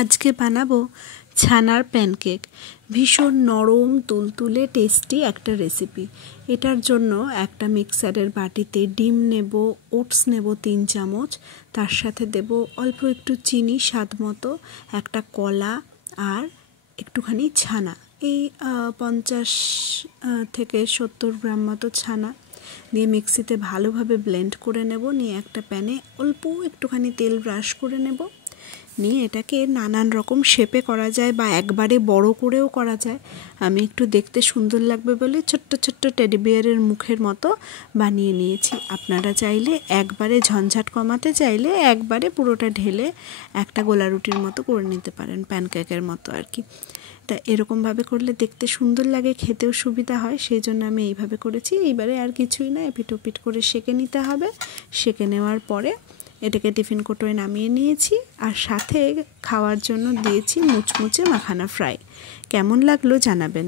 আজকে বানাবো ছানার প্যানকেক। ভীষণ নরম তুলতুলে টেস্টি একটা রেসিপি। এটার জন্য একটা মিক্সারের বাটিতে ডিম নেব, ওটস নেব 3 চামচ, তার সাথে দেব অল্প একটু চিনি স্বাদ মতো, একটা কলা আর একটুখানি ছানা। এই 50 থেকে 70 গ্রাম মতো ছানা দিয়ে মিক্সিতে ভালোভাবে ব্লেন্ড করে নেব। নিয়ে একটা প্যানে অল্প একটুখানি তেল ব্রাশ করে নেব। নিয়ে এটাকে নানান রকম শেপে করা যায় বা একবারে বড় করেও করা যায়। আমি একটু দেখতে সুন্দর লাগবে বলে ছোট্ট ছোট্ট টেডি বিয়ারের মুখের মতো বানিয়ে নিয়েছি। আপনারা চাইলে একবারে ঝঞ্ঝাট কমাতে চাইলে একবারে পুরোটা ঢেলে একটা গোলা রুটির মতো করে নিতে পারেন, প্যানকেকের মতো আর কি। তা এরকমভাবে করলে দেখতে সুন্দর লাগে, খেতেও সুবিধা হয়, সেই জন্য আমি এইভাবে করেছি। এইবারে আর কিছুই না, এপিট ওপিট করে সেঁকে নিতে হবে। সেঁকে নেওয়ার পরে এটাকে টিফিন কোটোয় নামিয়ে নিয়েছি, আর সাথে খাওয়ার জন্য দিয়েছি মুচমুচে মাখানা ফ্রাই। কেমন লাগলো জানাবেন।